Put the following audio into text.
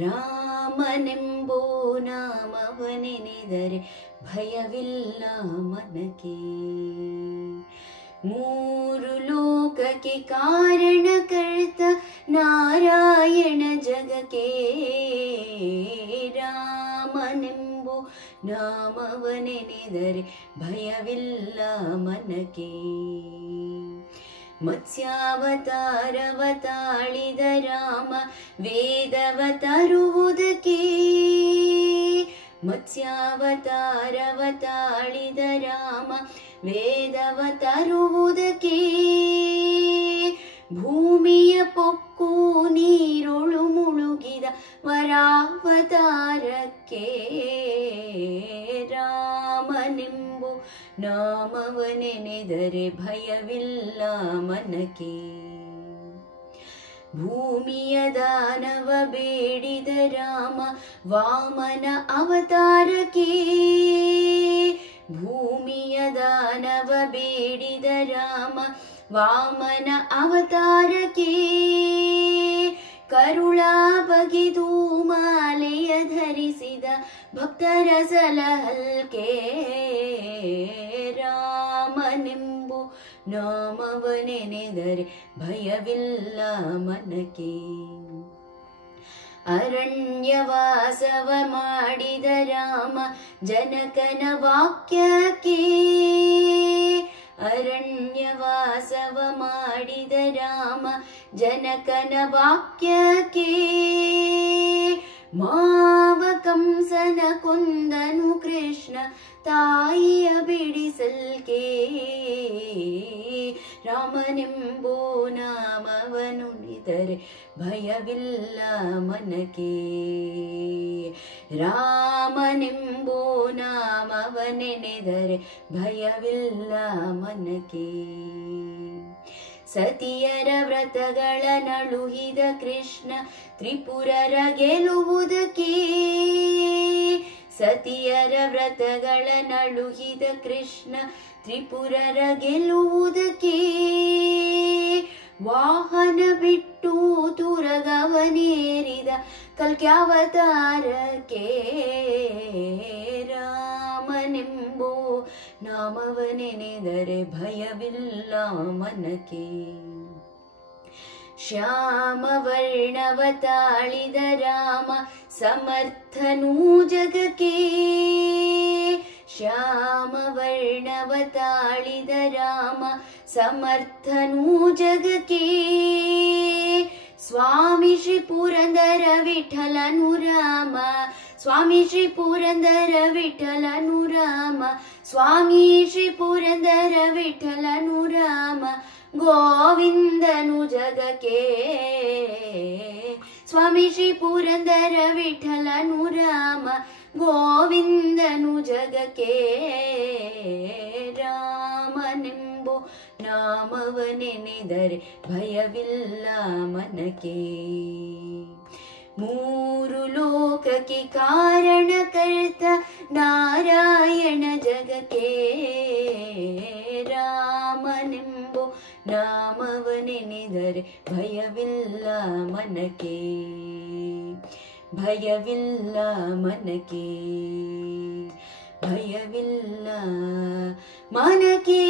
ರಾಮನೆಂಬೋ ನಾಮವನೆನೆದರೆ ಭಯವಿಲ್ಲ ಮನಕ್ಕೆ. ಮೂರು ಲೋಕಕ್ಕೆ ಕಾರಣಕರ್ತ ನಾರಾಯಣ ಜಗಕ್ಕೆ. ರಾಮನೆಂಬೋ ನಾಮವನೆನೆದರೆ ಭಯವಿಲ್ಲ ಮನಕ್ಕೆ. ಮತ್ಸ್ಯಾವತಾರವ ತಾಳಿದ ರಾಮ ವೇದವ ತರುವುದಕ್ಕೆ. ಮತ್ಸ್ಯಾವತಾರವ ತಾಳಿದ ರಾಮ ವೇದವ ತರುವುದಕ್ಕೆ. ಭೂಮಿಯ ಪೊಕ್ಕು ನೀರೊಳು ಮುಳುಗಿದ ವರಾವತಾರಕ್ಕೆ. ರಾಮನೆಂಬೋ ನಾಮವನೆನೆದರೆ ಭಯವಿಲ್ಲ ಮನಕ್ಕೆ. ಭೂಮಿಯ ದಾನವ ಬೇಡಿದ ರಾಮ ವಾಮನ ಅವತಾರಕ್ಕೆ. ಭೂಮಿಯ ದಾನವ ಬೇಡಿದ ರಾಮ ವಾಮನ ಅವತಾರಕ್ಕೆ. ಕರುಳ ಬಗಿದು ಮಾಲೆಯ ಧರಿಸಿದ ಭಕ್ತರ ಸಲಹಲ್ಕೆ. ರಾಮನೆಂಬೋ ನಾಮವನೆನೆದರೆ ಭಯವಿಲ್ಲ ಮನಕ್ಕೆ. ಅರಣ್ಯವಾಸವ ಮಾಡಿದ ರಾಮ ಜನಕನ ವಾಕ್ಯಕ್ಕೆ. ಅರಣ್ಯವಾಸವ ಮಾಡಿದ ರಾಮ ಜನಕನ ವಾಕ್ಯಕ್ಕೆ. ಮಾವ ಕಂಸನ ಕೊಂದನು ಕೃಷ್ಣ ತಾಯಿಯ ಬಿಡಿಸಲ್ಕೆ. ರಾಮನೆಂಬೋ ನಾಮವನುಣಿದರೆ ಭಯವಿಲ್ಲ ಮನಕ್ಕೆ. ರಾಮನೆಂಬೋ ನಾಮವನೆನೆದರೆ ಭಯವಿಲ್ಲ ಮನಕ್ಕೆ. ಸತಿಯರ ವ್ರತಗಳ ನಳುಹಿದ ಕೃಷ್ಣ ತ್ರಿಪುರರ ಗೆಲುವುದಕ್ಕೆ. ಸತಿಯರ ವ್ರತಗಳ ನಳುಹಿದ ಕೃಷ್ಣ ತ್ರಿಪುರರ ಗೆಲುವುದಕ್ಕೆ. ವಾಹನ ಬಿಟ್ಟು ತುರಗವನೇರಿದ ಕಲ್ಕ್ಯಾವತಾರಕ್ಕೆ. ರಾಮನೆಂಬೋ ನಾಮವನೆನೆದರೆ ಭಯವಿಲ್ಲ ಮನಕ್ಕೆ. ಶ್ಯಾಮವರ್ಣವ ತಾಳಿದ ರಾಮ ಸಮರ್ಥನೂ ಜಗಕ್ಕೆ. ಶ್ಯಾಮವರ್ಣವ ತಾಳಿದ ರಾಮ ಸಮರ್ಥನೂ ಜಗಕ್ಕೆ. ಸ್ವಾಮಿ ಶ್ರೀ ಪುರಂದರ ವಿಠಲನು ರಾಮ. ಸ್ವಾಮಿ ಶ್ರೀ ಪುರಂದರ ವಿಠಲನು ರಾಮ. ಸ್ವಾಮಿ ಶ್ರೀ ಪುರಂದರ ವಿಠಲನು ರಾಮ ಗೋವಿಂದನು ಜಗಕ್ಕೆ. ಸ್ವಾಮಿ ಶ್ರೀ ಪುರಂದರ ವಿಠಲನು ರಾಮ ಗೋವಿಂದನು ಜಗಕ್ಕೆ. ರಾಮನೆಂಬೋ ನಾಮವನೆನೆದರೆ ಭಯವಿಲ್ಲ ಮನಕ್ಕೆ. ಮೂರು ಲೋಕಕ್ಕೆ ಕಾರಣಕರ್ತ ನಾರಾಯಣ ಜಗಕ್ಕೆ. ರಾಮನೆಂಬೋ ನಾಮವನೆನೆದರೆ ಭಯವಿಲ್ಲ ಮನಕ್ಕೆ. ಭಯವಿಲ್ಲ ಮನಕ್ಕೆ. ಭಯವಿಲ್ಲ ಮನಕ್ಕೆ.